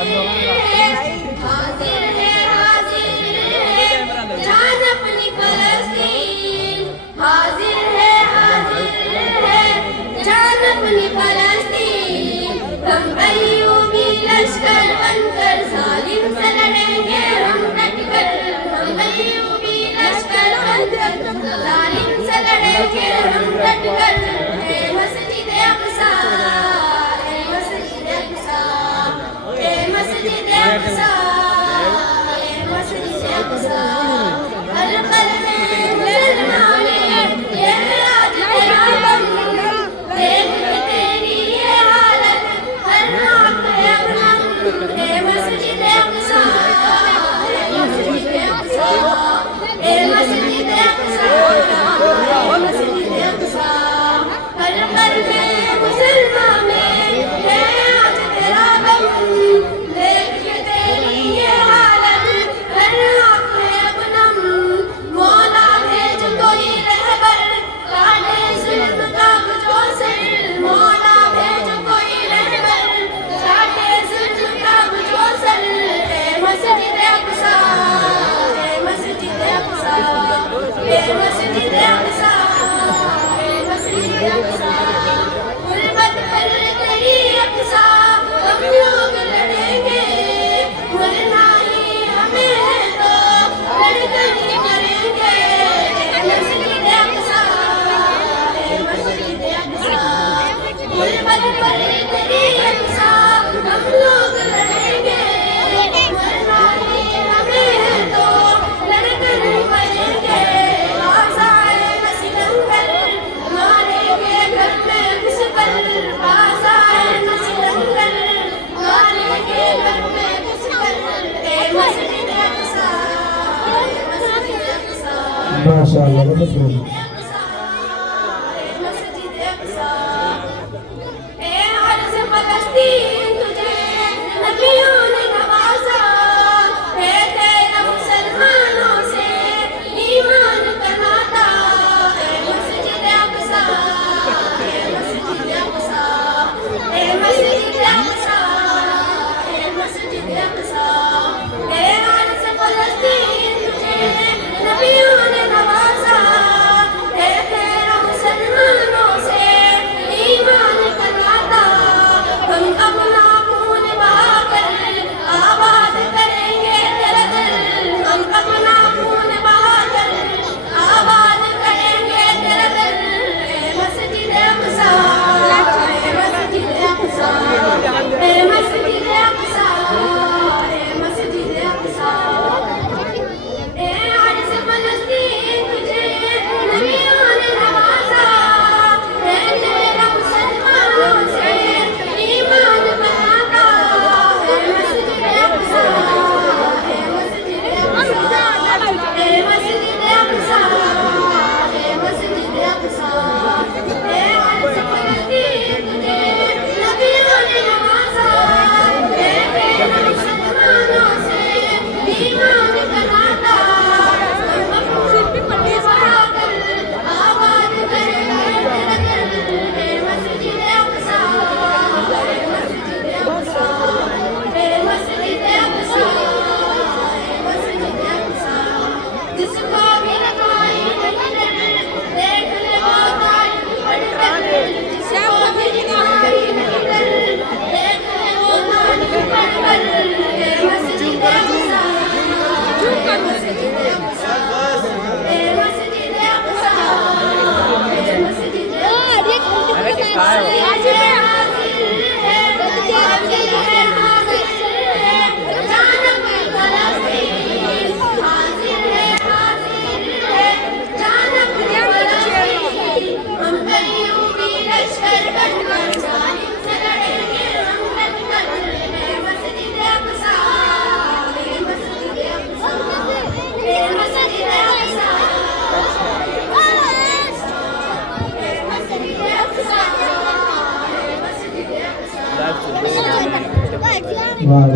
हाजिर है जान अपनी फलस्तीन, हाजिर है जान अपनी फलस्तीन। हम अय्यूबी लश्कर बनकर जालिम से लड़ेंगे हम डटकर, हम अय्यूबी लश्कर बनकर जालिम से लड़ेंगे हम डटकर। ए मस्जिद अक़सा, ए मस्जिद अक़सा, ए मस्जिद अक़सा, ए मस्जिद अक़सा। हर कल्ब में मुसलमान ये है आज तेरा गम, देख के तेरी ये हालत हर रात है हम। ए मस्जिद अक़सा, ए मस्जिद अक़सा, ए मस्जिद अक़सा, ए मस्जिद अक़सा। हर कल्ब में मुसलमान में है आज तेरा गम, देख के तेरी ये हालत हर रात है नम। मौला भेज कोई रहबर काटे जुल्म का मुझो सिर, मौला भेज कोई रहबर काटे जुल्म का मुझो सर। ए मस्जिद अक़सा, ए मस्जिद अक़सा, ए मस्जिद अक़सा, ए मस्जिद अक़सा। गुर्बत पर तेरी अक़सा हम लोग लड़ेंगे, मरना ही हमें है तो लड़कर ही मरेंगे। ए मस्जिद अक़सा, ए मस्जिद अक़सा। गुर्बत पर तेरी अक़सा हम लोग लड़ेंगे, मरना ही हमें है तो लड़कर ही मरेंगे। आज़ाए नस्लंगर मारेंगे घर में घुसकर, आज़ाए नस्लंगर मारेंगे घर में घुसकर। ए मस्जिद अक़सा, ए मस्जिद अक़सा, माशाअल्लाह बहुत खूब। ए मस्जिद अक़सा। ए अर्ज़ फ़लस्तीन तुझे नबियों ने नवाज़ा, है तेरा मुसलमानों से ईमान का नाता। ए मस्जिद अक़सा, ए मस्जिद अक़सा, ए मस्जिद अक़सा, ए मस्जिद अक़सा। ए अर्ज़ फ़लस्तीन तुझे नबियों ने नवाज़ा, है तेरा मुसलमानों से ईमान का नाता। हम अपना खून बहाकर आबाद करेंगे तेरा दर, हम अपना खून बहाकर आबाद करेंगे तेरा दर। ए मस्जिद अक़सा, ए मस्जिद अक़सा, ए मस्जिद अक़सा, ए मस्जिद अक़सा। ए अर्ज़ फ़लस्तीन तुझे नबियों ने नवाज़ा, है तेरा मुसलमानों से ईमान का नाता। ए मस्जिद अक़सा, ए मस्जिद अक़सा, ए मस्जिद अक़सा, ए मस्जिद अक़सा। ए अर्ज़ फ़लस्तीन तुझे नबियों ने नवाज़ा, है तेरा मुसलमानों से ईमान का नाता। आबाद करेंगे तेरा दर। ए मस्जिद अक़सा, ए मस्जिद अक़सा, ए मस्जिद अक़सा, ए मस्जिद अक़सा। जिसको भी दिखाई नहीं डर, देख ले वो तारीफ पढ़कर, जिसको भी दिखाई नहीं डर, देख ले वो तारीफ पढ़कर। ए मस्जिद अक़सा, ए मस्जिद अक़सा, ए मस्जिद अक़सा, ए मस्जिद वाह।